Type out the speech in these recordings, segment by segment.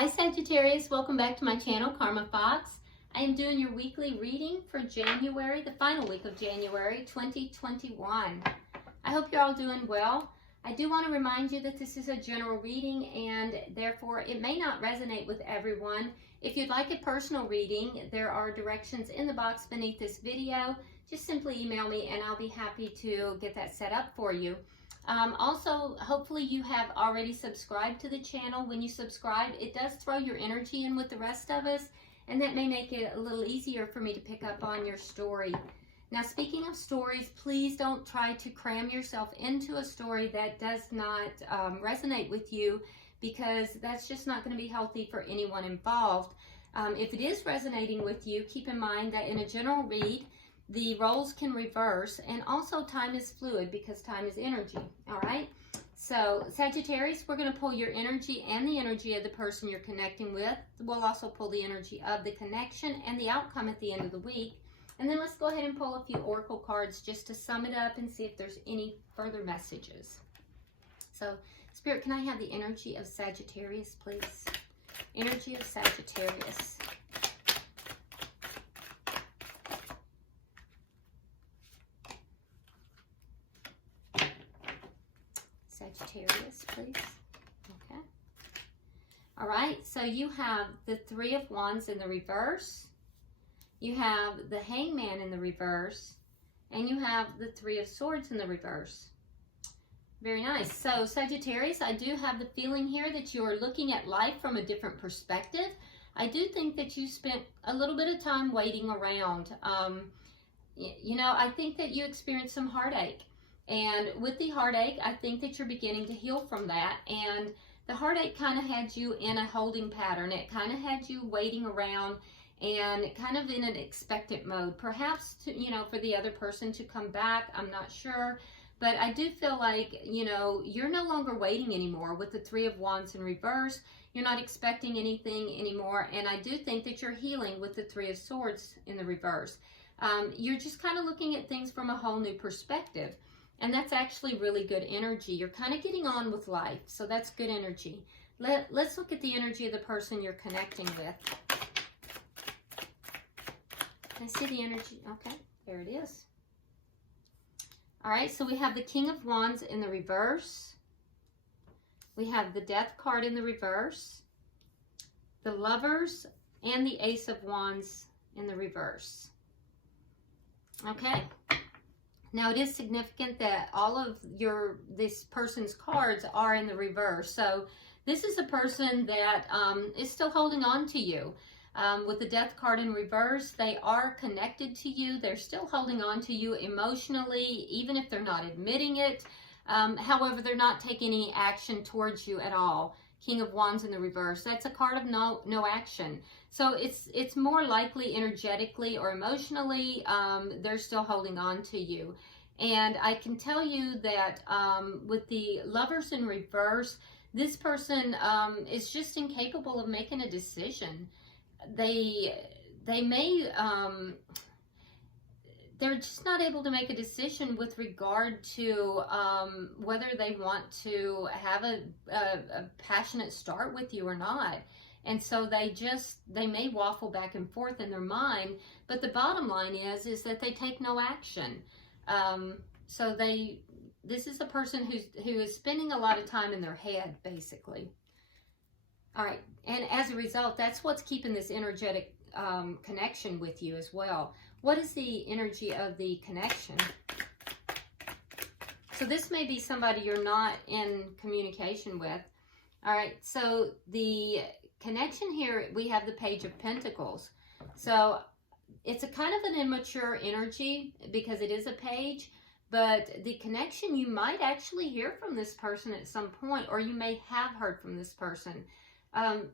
Hi Sagittarius, welcome back to my channel, Karma Fox. I am doing your weekly reading for January, the final week of January 2021. I hope you're all doing well. I do want to remind you that this is a general reading and therefore it may not resonate with everyone. If you'd like a personal reading, there are directions in the box beneath this video. Just simply email me and I'll be happy to get that set up for you. Also, hopefully you have already subscribed to the channel. When you subscribe, it does throw your energy in with the rest of us, and that may make it a little easier for me to pick up on your story. Now, speaking of stories, please don't try to cram yourself into a story that does not resonate with you, because that's just not going to be healthy for anyone involved. If it is resonating with you, keep in mind that in a general read, the roles can reverse, and also time is fluid because time is energy. All right, so Sagittarius, we're going to pull your energy and the energy of the person you're connecting with. We'll also pull the energy of the connection and the outcome at the end of the week, and then let's go ahead and pull a few oracle cards just to sum it up and see if there's any further messages. So Spirit, can I have the energy of Sagittarius, please? Energy of Sagittarius. Sagittarius, please. Okay. All right, so you have the Three of Wands in the reverse. You have the Hangman in the reverse. And you have the Three of Swords in the reverse. Very nice. So Sagittarius, I do have the feeling here that you are looking at life from a different perspective. I do think that you spent a little bit of time waiting around. You know, I think that you experienced some heartache. And with the heartache, I think that you're beginning to heal from that. And the heartache kind of had you in a holding pattern. It kind of had you waiting around and kind of in an expectant mode. Perhaps, you know, for the other person to come back. I'm not sure. But I do feel like, you know, you're no longer waiting anymore with the Three of Wands in reverse. You're not expecting anything anymore. And I do think that you're healing with the Three of Swords in the reverse. You're just kind of looking at things from a whole new perspective. And that's actually really good energy. You're kind of getting on with life. So that's good energy. Let's look at the energy of the person you're connecting with. Can I see the energy? Okay, there it is. All right, so we have the King of Wands in the reverse. We have the Death card in the reverse. The Lovers and the Ace of Wands in the reverse. Okay. Now, it is significant that all of this person's cards are in the reverse. So this is a person that is still holding on to you. With the Death card in reverse, they are connected to you. They're still holding on to you emotionally, even if they're not admitting it. However, they're not taking any action towards you at all. King of Wands in the reverse. That's a card of no action. So it's more likely energetically or emotionally they're still holding on to you. And I can tell you that with the Lovers in reverse, this person is just incapable of making a decision. They may they're just not able to make a decision with regard to whether they want to have a passionate start with you or not. And so they may waffle back and forth in their mind, but the bottom line is that they take no action. So this is a person who is spending a lot of time in their head, basically. All right, and as a result, that's what's keeping this energetic connection with you as well. What is the energy of the connection? So this may be somebody you're not in communication with. All right, so the connection here, we have the Page of Pentacles. So it's a kind of an immature energy because it is a page, but the connection, you might actually hear from this person at some point, or you may have heard from this person. The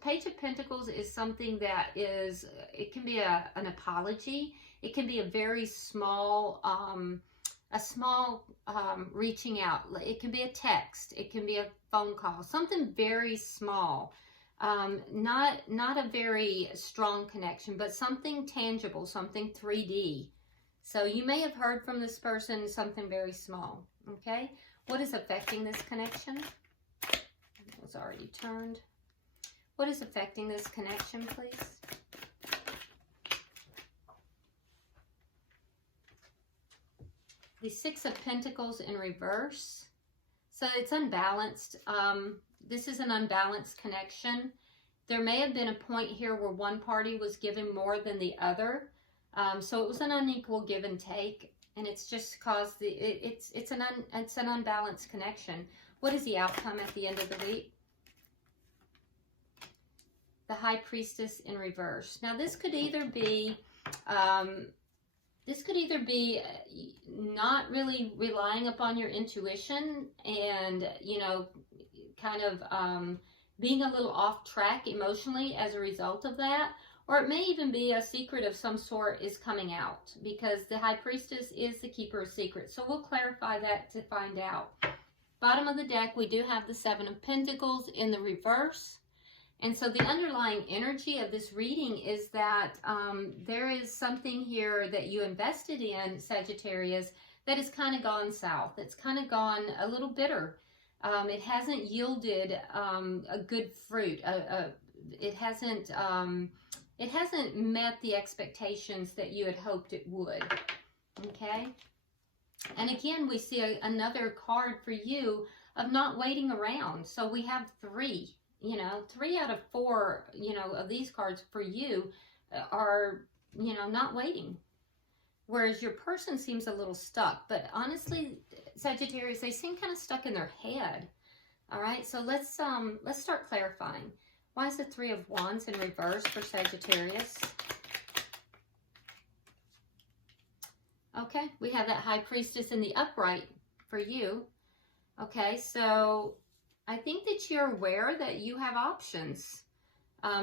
Page of Pentacles is something that it can be an apology. It can be a very small, reaching out. It can be a text. It can be a phone call, something very small. Not a very strong connection, but something tangible, something 3D. So you may have heard from this person something very small, okay? What is affecting this connection? It was already turned. What is affecting this connection, please? The Six of Pentacles in reverse. So it's unbalanced. This is an unbalanced connection. There may have been a point here where one party was giving more than the other. So it was an unequal give and take. And it's just caused it's an unbalanced connection. What is the outcome at the end of the week? The High Priestess in reverse. Now this could either be not really relying upon your intuition and, you know, kind of being a little off track emotionally as a result of that. Or it may even be a secret of some sort is coming out, because the High Priestess is the keeper of secrets. So we'll clarify that to find out. Bottom of the deck, we do have the Seven of Pentacles in the reverse. And so the underlying energy of this reading is that there is something here that you invested in, Sagittarius, that has kind of gone south. It's kind of gone a little bitter. It hasn't yielded a good fruit. It hasn't met the expectations that you had hoped it would. Okay? And again, we see another card for you of not waiting around. So we have three. You know, 3 out of 4, you know, of these cards for you are, you know, not waiting. Whereas your person seems a little stuck. But honestly, Sagittarius, they seem kind of stuck in their head. All right, so let's start clarifying. Why is the 3 of Wands in reverse for Sagittarius? Okay, we have that High Priestess in the upright for you. Okay, so I think that you're aware that you have options.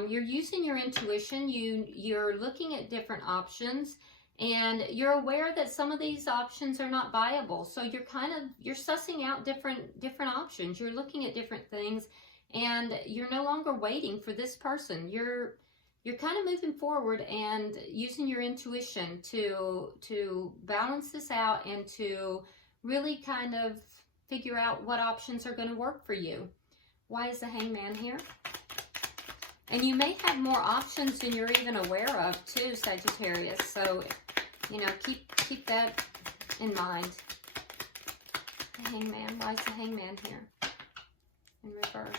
You're using your intuition. You're looking at different options, and you're aware that some of these options are not viable. So you're sussing out different options. You're looking at different things, and you're no longer waiting for this person. You're kind of moving forward and using your intuition to balance this out and to really kind of figure out what options are going to work for you. Why is the Hangman here? And you may have more options than you're even aware of too, Sagittarius. So, you know, keep that in mind. The Hangman. Why is the Hangman here in reverse?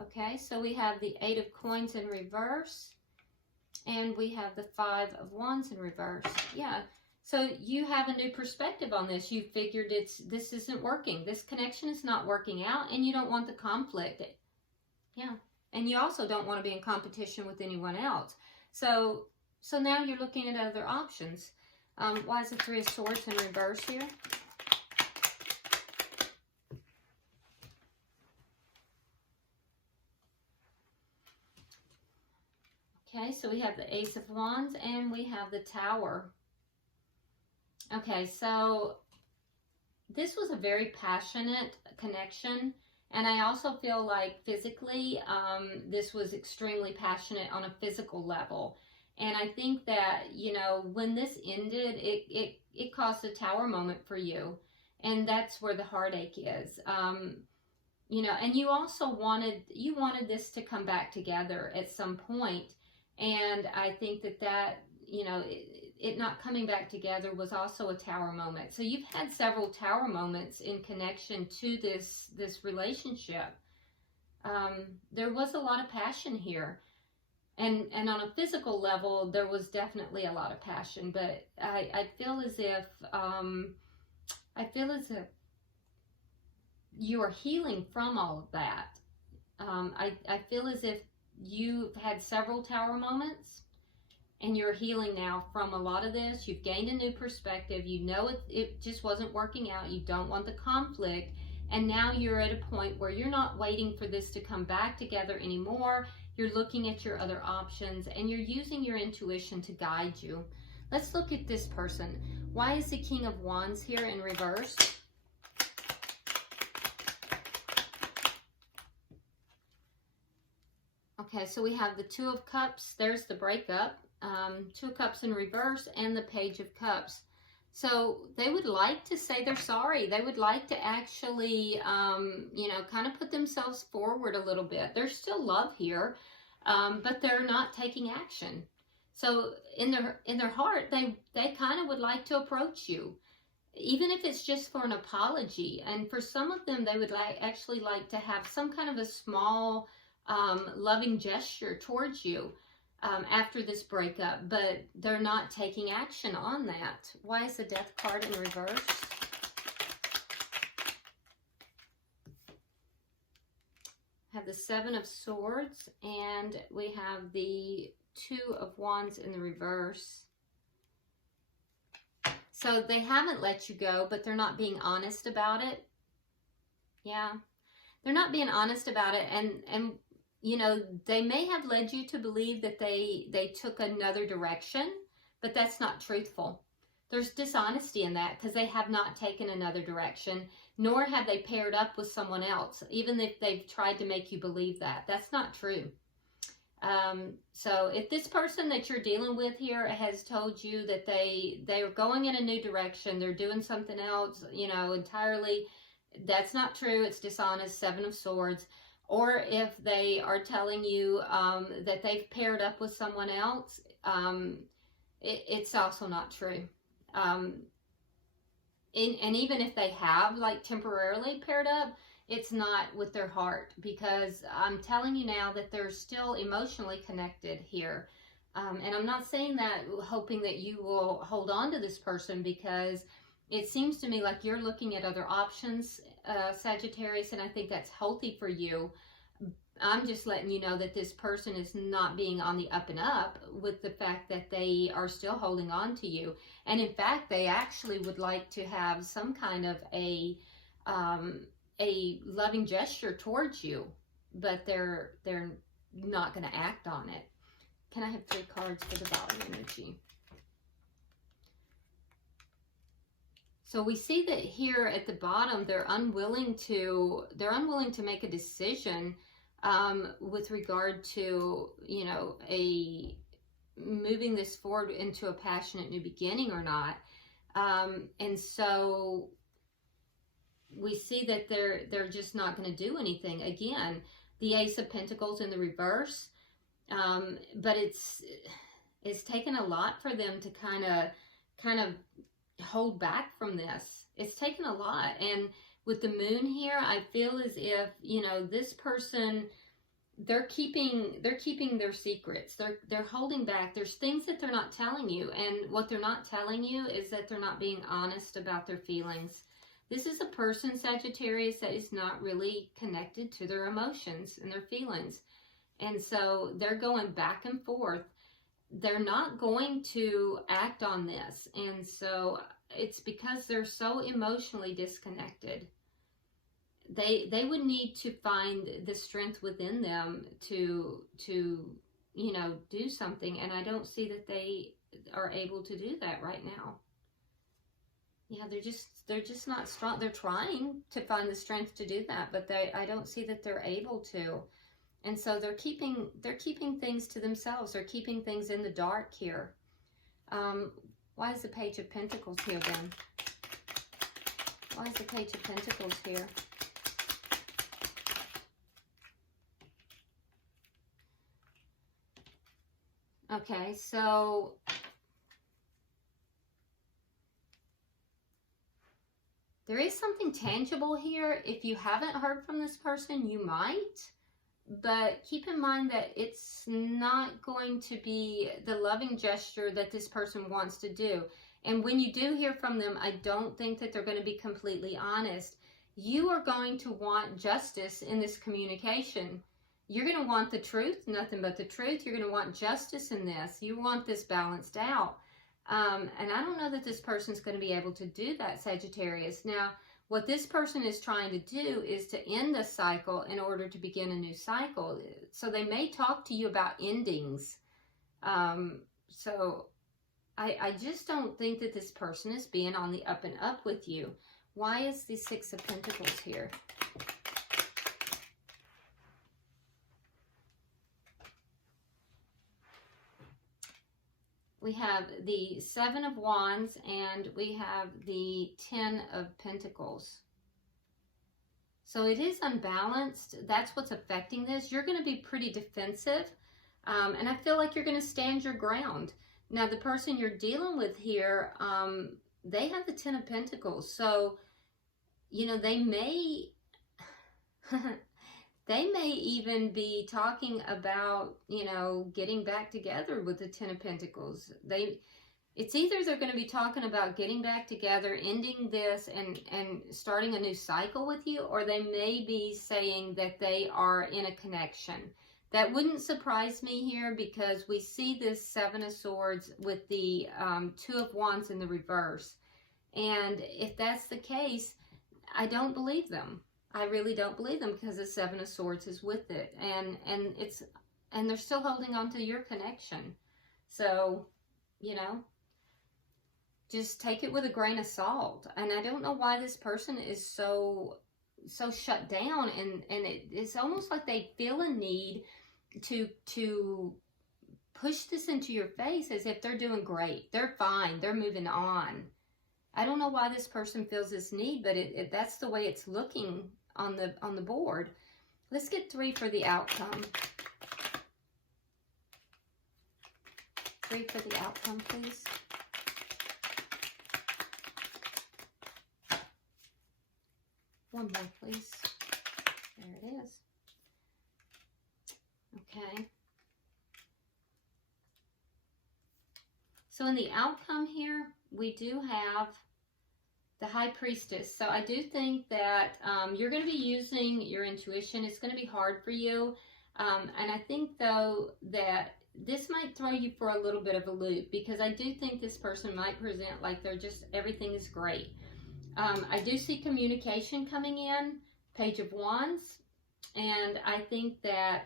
Okay, so we have the 8 of Coins in reverse, and we have the 5 of Wands in reverse. Yeah. So you have a new perspective on this. You figured this isn't working. This connection is not working out, and you don't want the conflict. Yeah. And you also don't want to be in competition with anyone else. So now you're looking at other options. Why is the 3 of Swords in reverse here? Okay, so we have the Ace of Wands, and we have the Tower. Okay, so this was a very passionate connection, and I also feel like physically this was extremely passionate on a physical level. And I think that, you know, when this ended, it caused a Tower moment for you, and that's where the heartache is. You know, and you also wanted this to come back together at some point, and I think that you know, it not coming back together was also a Tower moment. So you've had several Tower moments in connection to this relationship. There was a lot of passion here, and on a physical level, there was definitely a lot of passion. But I feel as if you are healing from all of that. I feel as if you've had several Tower moments, and you're healing now from a lot of this. You've gained a new perspective. You know it just wasn't working out. You don't want the conflict. And now you're at a point where you're not waiting for this to come back together anymore. You're looking at your other options, and you're using your intuition to guide you. Let's look at this person. Why is the King of Wands here in reverse? Okay, so we have the 2 of Cups. There's the breakup. 2 of Cups in reverse, and the Page of Cups. So they would like to say they're sorry. They would like to actually, you know, kind of put themselves forward a little bit. There's still love here, but they're not taking action. So in their heart, they kind of would like to approach you, even if it's just for an apology. And for some of them, they would actually like to have some kind of a small loving gesture towards you after this breakup, but they're not taking action on that. Why is the Death card in reverse? Have the Seven of Swords, and we have the Two of Wands in the reverse. So they haven't let you go, but they're not being honest about it. Yeah, they're not being honest about it, and you know, they may have led you to believe that they took another direction, but that's not truthful. There's dishonesty in that, because they have not taken another direction, nor have they paired up with someone else, even if they've tried to make you believe that. That's not true. So if this person that you're dealing with here has told you that they're going in a new direction, they're doing something else, you know, entirely, that's not true. It's dishonest. Seven of Swords. Or if they are telling you that they've paired up with someone else, it's also not true. And even if they have, like, temporarily paired up, it's not with their heart, because I'm telling you now that they're still emotionally connected here. And I'm not saying that hoping that you will hold on to this person, because it seems to me like you're looking at other options, Sagittarius, and I think that's healthy for you. I'm just letting you know that this person is not being on the up and up with the fact that they are still holding on to you. And in fact, they actually would like to have some kind of a loving gesture towards you, but they're not going to act on it. Can I have 3 cards for the bottom energy? So we see that here at the bottom, they're unwilling to make a decision with regard to, you know, moving this forward into a passionate new beginning or not. And so we see that they're just not going to do anything. Again, the Ace of Pentacles in the reverse, but it's taken a lot for them to kind of hold back from this. It's taken a lot. And with the Moon here, I feel as if, you know, this person, they're keeping their secrets. They're holding back. There's things that they're not telling you, and what they're not telling you is that they're not being honest about their feelings. This is a person, Sagittarius, that is not really connected to their emotions and their feelings. And so they're going back and forth. They're not going to act on this. And so it's because they're so emotionally disconnected. They would need to find the strength within them to you know, do something. And I don't see that they are able to do that right now. Yeah, they're just not strong. They're trying to find the strength to do that, but I don't see that they're able to. And so they're keeping things to themselves. They're keeping things in the dark here. Why is the Page of Pentacles here then? Why is the Page of Pentacles here? Okay, so there is something tangible here. If you haven't heard from this person, you might. But keep in mind that it's not going to be the loving gesture that this person wants to do. And when you do hear from them, I don't think that they're going to be completely honest. You are going to want justice in this communication. You're going to want the truth, nothing but the truth. You're going to want justice in this. You want this balanced out. And I don't know that this person's going to be able to do that, Sagittarius. Now, what this person is trying to do is to end a cycle in order to begin a new cycle. So they may talk to you about endings. So I just don't think that this person is being on the up and up with you. Why is the Six of Pentacles here? we have the Seven of Wands, and we have the Ten of Pentacles. So it is unbalanced. That's what's affecting this. You're going to be pretty defensive, and I feel like you're going to stand your ground. Now, the person you're dealing with here, they have the Ten of Pentacles. So, you know, they may... they may even be talking about, you know, getting back together with the Ten of Pentacles. It's either they're going to be talking about getting back together, ending this, and starting a new cycle with you, or they may be saying that they are in a connection. That wouldn't surprise me here, because we see this Seven of Swords with the Two of Wands in the reverse. And if that's the case, I don't believe them. I really don't believe them, because the Seven of Swords is with it, and they're still holding on to your connection. So, you know, just take it with a grain of salt. And I don't know why this person is so shut down, and it's almost like they feel a need to push this into your face as if they're doing great, they're fine, they're moving on. I don't know why this person feels this need, but that's the way it's looking on the board. Let's get 3 for the outcome. 3 for the outcome, please. One more, please. There it is. Okay. So in the outcome here, we do have the High Priestess. So I do think that you're going to be using your intuition. It's going to be hard for you. And I think, though, that this might throw you for a little bit of a loop, because I do think this person might present like they're just, everything is great. I do see communication coming in, Page of Wands. And I think that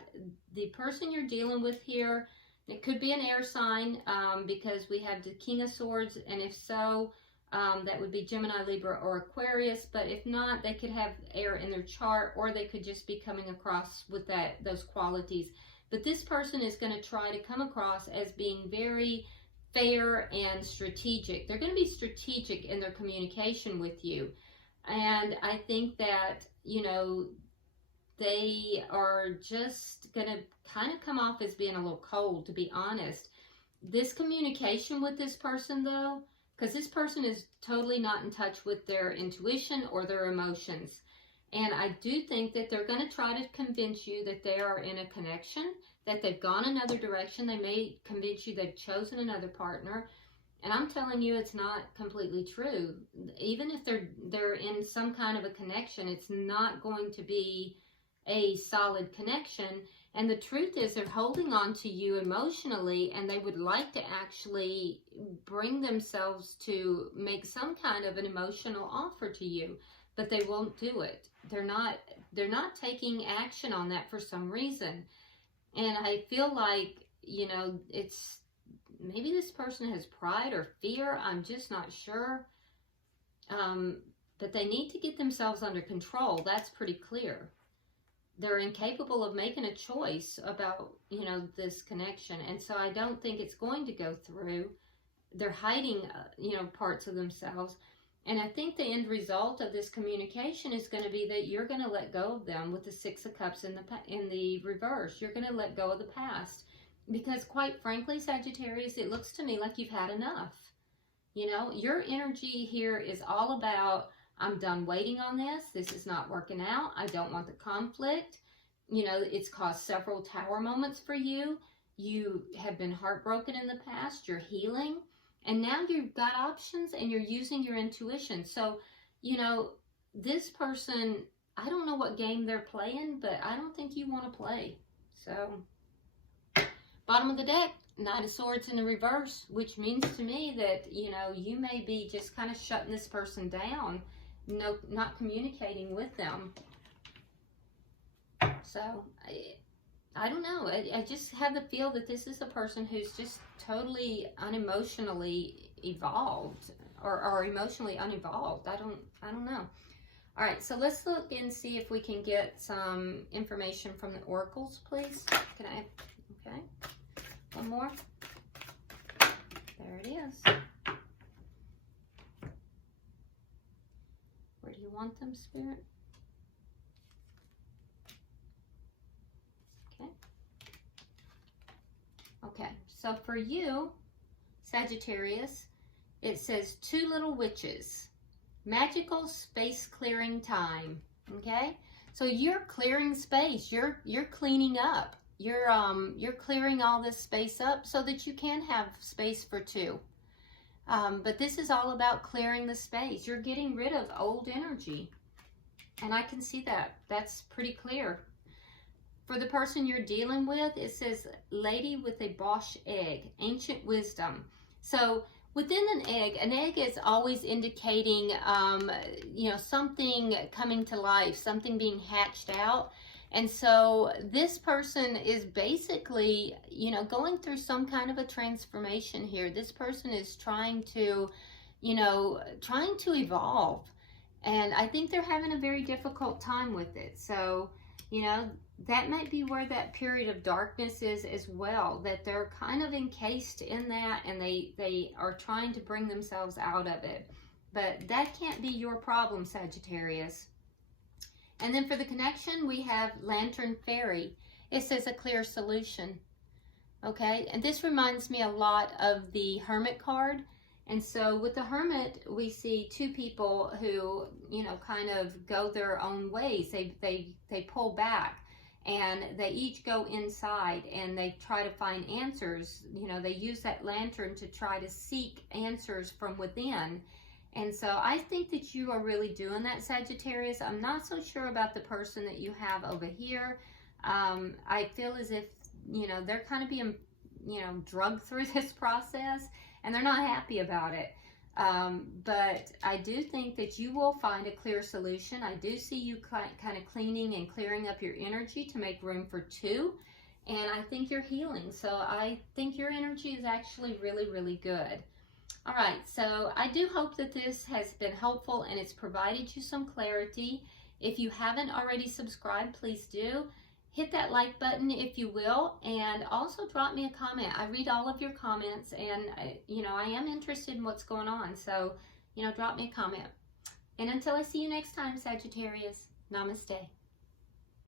the person you're dealing with here, it could be an air sign, because we have the King of Swords. And if so, that would be Gemini, Libra, or Aquarius. But if not, they could have air in their chart, or they could just be coming across with those qualities. But this person is going to try to come across as being very fair and strategic. They're going to be strategic in their communication with you. And I think that, you know, they are just going to kind of come off as being a little cold, to be honest. This communication with this person, though, because this person is totally not in touch with their intuition or their emotions. And I do think that they're going to try to convince you that they are in a connection, that they've gone another direction. They may convince you they've chosen another partner. And I'm telling you, it's not completely true. Even if they're in some kind of a connection, it's not going to be a solid connection. And the truth is, they're holding on to you emotionally, and they would like to actually bring themselves to make some kind of an emotional offer to you, but they won't do it. They're not taking action on that for some reason. And I feel like, you know, it's maybe this person has pride or fear. I'm just not sure. But they need to get themselves under control. That's pretty clear. They're incapable of making a choice about, you know, this connection. And so I don't think it's going to go through. They're hiding, you know, parts of themselves. And I think the end result of this communication is going to be that you're going to let go of them with the Six of Cups in the reverse. You're going to let go of the past. Because quite frankly, Sagittarius, it looks to me like you've had enough. You know, your energy here is all about, I'm done waiting on this. This is not working out. I don't want the conflict. You know, it's caused several tower moments for you. You have been heartbroken in the past. You're healing. And now you've got options, and you're using your intuition. So, you know, this person, I don't know what game they're playing, but I don't think you want to play. So, bottom of the deck, Knight of Swords in the reverse, which means to me that, you know, you may be just kind of shutting this person down, not communicating with them. So, I don't know. I just have the feel that this is a person who's just totally unemotionally evolved, or emotionally unevolved. I don't know. All right, so let's look and see if we can get some information from the oracles, please. Can I? Okay. One more. There it is. Where do you want them, Spirit? Okay. Okay, so for you, Sagittarius, it says 2 little witches. Magical space clearing time. Okay? So you're clearing space. You're cleaning up. You're clearing all this space up so that you can have space for 2. But this is all about clearing the space. You're getting rid of old energy. And I can see that. That's pretty clear. For the person you're dealing with, it says lady with a Bosch egg, ancient wisdom. So within an egg is always indicating, you know, something coming to life, something being hatched out. And so this person is basically, you know, going through some kind of a transformation here. This person is trying to, you know, trying to evolve. And I think they're having a very difficult time with it. So, you know, that might be where that period of darkness is as well, that they're kind of encased in that and they are trying to bring themselves out of it. But that can't be your problem, Sagittarius. And then for the connection, we have Lantern Fairy. It says a clear solution. Okay, and this reminds me a lot of the Hermit card. And so with the Hermit, we see 2 people who, you know, kind of go their own ways. They pull back and they each go inside and they try to find answers. You know, they use that lantern to try to seek answers from within. And so I think that you are really doing that, Sagittarius. I'm not so sure about the person that you have over here. I feel as if, you know, they're kind of being, you know, drugged through this process and they're not happy about it. But I do think that you will find a clear solution. I do see you kind of cleaning and clearing up your energy to make room for 2. And I think you're healing. So I think your energy is actually really, really good. All right, so I do hope that this has been helpful and it's provided you some clarity. If you haven't already subscribed, please do. Hit that like button if you will, and also drop me a comment. I read all of your comments and, you know, I am interested in what's going on. So, you know, drop me a comment. And until I see you next time, Sagittarius, namaste.